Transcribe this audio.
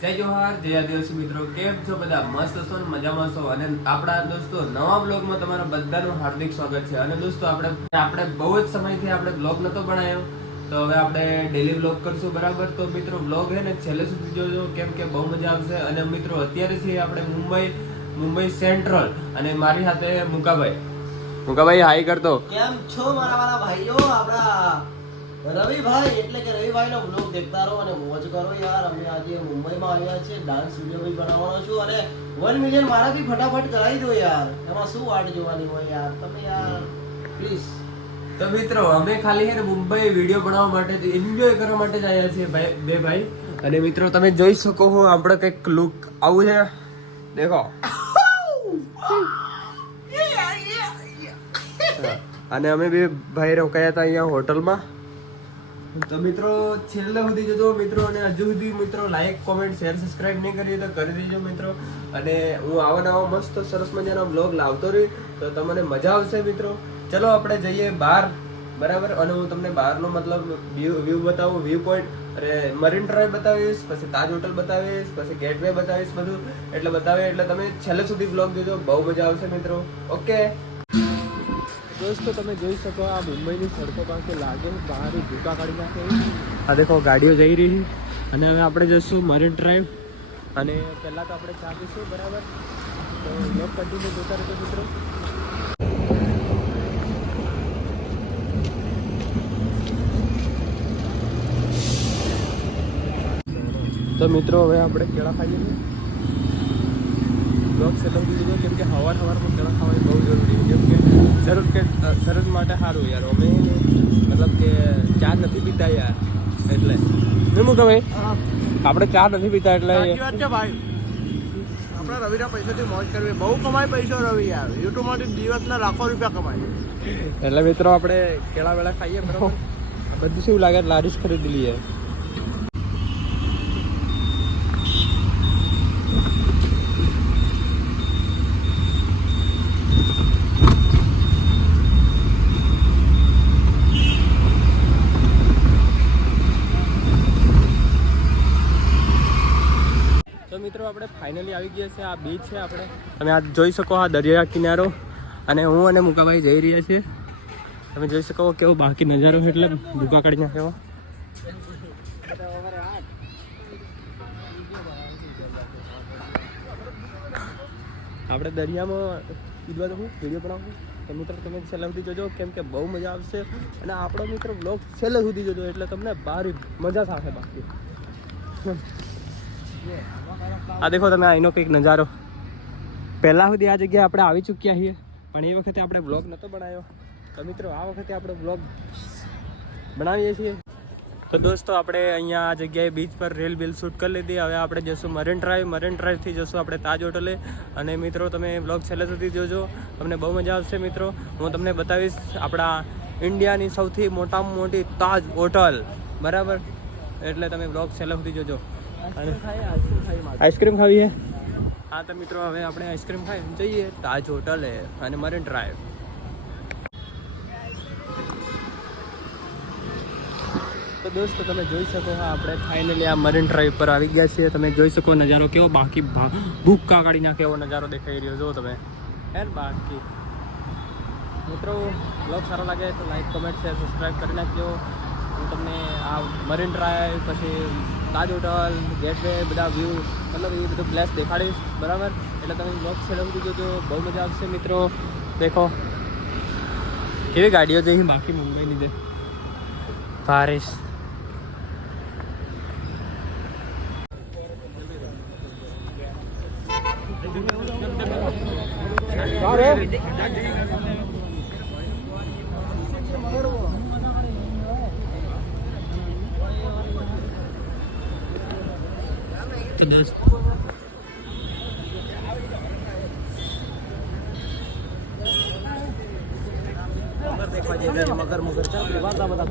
જય જોહાર, જય આદિવાસી મિત્રો. કેમ છો બધા? મસ્ત છો ને? મજામાં છો? અને આપણા દોસ્તો, નવા બ્લોગમાં તમારા બધાનું હાર્દિક સ્વાગત છે. અને દોસ્તો, આપણે આપણે બહુ જ સમયથી આપણે બ્લોગ નતો બનાવ્યો. તો હવે આપણે ડેલી બ્લોગ કરશું, બરાબર? તો મિત્રો બ્લોગ હે ને, છેલ્લે સુધી જોજો, કેમ કે બહુ મજા આવશે. અને મિત્રો અત્યારે છીએ આપણે મુંબઈ મુંબઈ સેન્ટ્રલ અને મારી સાથે મુકાભાઈ. મુકાભાઈ હાઈ કરતો કેમ છો મારા વાળા ભાઈઓ? આપણા રવિભાઈ એટલે કે રવિભાઈનો બ્લોગ દેખતા રહો અને મોજ કરો યાર. અમે આજે મુંબઈમાં આવ્યા છે ડાન્સ વીડિયો બી બનાવવાનો છું અને વન મિલિયન મારા બી ફટાફટ કરાવી દો યાર. એમાં શું વાટ જોવાની હોય યાર? તમે યાર પ્લીઝ તો મિત્રો અમે ખાલી હે મુંબઈ વીડિયો બનાવવા માટે એન્જોય કરવા માટે જ આવ્યા છીએ ભાઈ બે ભાઈ. અને મિત્રો તમે જોઈ શકો હો આપણે કંઈક લુક આવું છે. દેખો. અને અમે બે ભાઈ રોકાયા હતા અહીંયા હોટલમાં. તો મિત્રો, છેલ્લે સુધી જજો મિત્રો, અને હજુ સુધી મિત્રો લાઈક કોમેન્ટ શેર સબસ્ક્રાઇબ નહીં કરી તો કરી દેજો મિત્રો. અને હું આવા નવા મસ્ત સરસ મજાનો બ્લોગ લાવતો રહી, તો તમને મજા આવશે મિત્રો. ચલો આપણે જઈએ બહાર. બરાબર? અને હું તમને બહારનો મતલબ વ્યૂ વ્યૂ બતાવું વ્યૂ પોઈન્ટ અને મરીન ડ્રાઈવ બતાવીશ, પછી તાજ હોટલ બતાવીશ, પછી ગેટવે બતાવીશ બધું. એટલે બતાવે એટલે તમે છેલ્લે સુધી બ્લોગ જોજો, બહુ મજા આવશે મિત્રો. ઓકે દોસ્તો, તમે જોઈ શકો આ મુંબઈની સડકો પાસે લાગે બહાર ભૂકા કાઢી નાખે. આ દેખો, ગાડીઓ જઈ રહી અને હવે આપણે જઈશું મરીન ડ્રાઈવ. અને પહેલાં તો આપણે ચા પીશું, બરાબર? તો બ્લોગ કન્ટિન્યુ જોતા રહેજો મિત્રો. તો મિત્રો, હવે આપણે કેળા ખાઈએ છીએ. બ્લોગ સેટઅપ દીધું કેમ કે હવાર હવારમાં કેળા ખાવા બહુ જરૂરી છે. કેમ કે શરદ કે શરદ માટે સારું યાર. અમે મતલબ કે ચા નથી પીતા યાર. એટલે. શું તમે? આપણે ચા નથી પીતા એટલે છે ભાઈ. આપણા રવિના પૈસાથી મોજ કરવી. બહુ કમાય પૈસો રવિ યાર. યુટ્યુબમાંથી દિવસના લાખો રૂપિયા કમાય. એટલે મિત્રો આપણે કેળા વેળા ખાઈએ બરાબર? બધું શું લાગે? લારીસ ખરીદી લઈએ તો મિત્રો, આપણે ફાઇનલી આવી ગયા છે. આ બીચ છે આપણે. તમે આ જોઈ શકો આ દરિયા કિનારો અને હું અને મુકાભાઈ જઈ રહ્યા છીએ. તમે જોઈ શકો કેવો બાકી નજારો છે એટલે ભૂકા કાઢી નાખ્યો આપણે દરિયામાં કીધવા તો હું વીડિયો બનાવું તો મિત્રો, તમે છેલ્લા સુધી જોજો, કેમ કે બહુ મજા આવશે. અને આપણો મિત્રો બ્લોગ છેલ્લે સુધી જોજો, એટલે તમને બહાર મજા થશે બાકી. આ દેખો તમે અહીંનો કંઈક નજારો. પહેલાં સુધી આ જગ્યાએ આપણે આવી ચૂક્યા છીએ, પણ એ વખતે આપણે બ્લોગ નહોતો બનાવ્યો. તો મિત્રો, આ વખતે આપણે બ્લોગ બનાવીએ છીએ. તો દોસ્તો, આપણે અહીંયા આ જગ્યાએ બીચ પર રેલ બિલ શૂટ કરી લીધી. હવે આપણે જઈશું મરીન ડ્રાઈવ મરીન ડ્રાઈવથી જઈશું આપણે તાજ હોટલે અને મિત્રો, તમે બ્લોગ છેલ્લે સુધી જોજો. તમને બહુ મજા આવશે, મિત્રો. હું તમને બતાવીશ આપણા ઇન્ડિયાની સૌથી મોટામાં મોટી તાજ હોટલ બરાબર? એટલે તમે બ્લોગ છેલ્લે સુધી જોજો. આઈસ્ક્રીમ ખાવી છે? હા, તો મિત્રો, હવે આપણે આઈસ્ક્રીમ ખાઈ જઈએ. તાજ હોટલ હે અને મરીન ડ્રાઈવ તો દોસ્તો, તમે જોઈ શકો હા, આપણે ફાઇનલી આ મરીન ડ્રાઈવ પર આવી ગયા છીએ. તમે જોઈ શકો નજારો કેવો બાકી ભૂખ ભૂક્કા કાઢી નાખે એવો નજારો દેખાઈ રહ્યો. જો તમે. હે બાકી. મિત્રો બ્લોગ સારો લાગે તો લાઈક કમેન્ટ શેર સબસ્ક્રાઈબ કરી નાખજો. હું તમને આ મરીન ડ્રાઈવ પછી તાજ હોટલ ગેટવે બધા વ્યૂ મતલબ એ બધું પ્લેસ દેખાડીશ, બરાબર? એટલે તમે બ્લોગ છેલ્લે સુધી જોજો, બહુ મજા આવશે મિત્રો. દેખો. કેવી ગાડીઓ જઈ બાકી મુંબઈની જે? પારિસ તો દોસ્ત મગર મગર બધા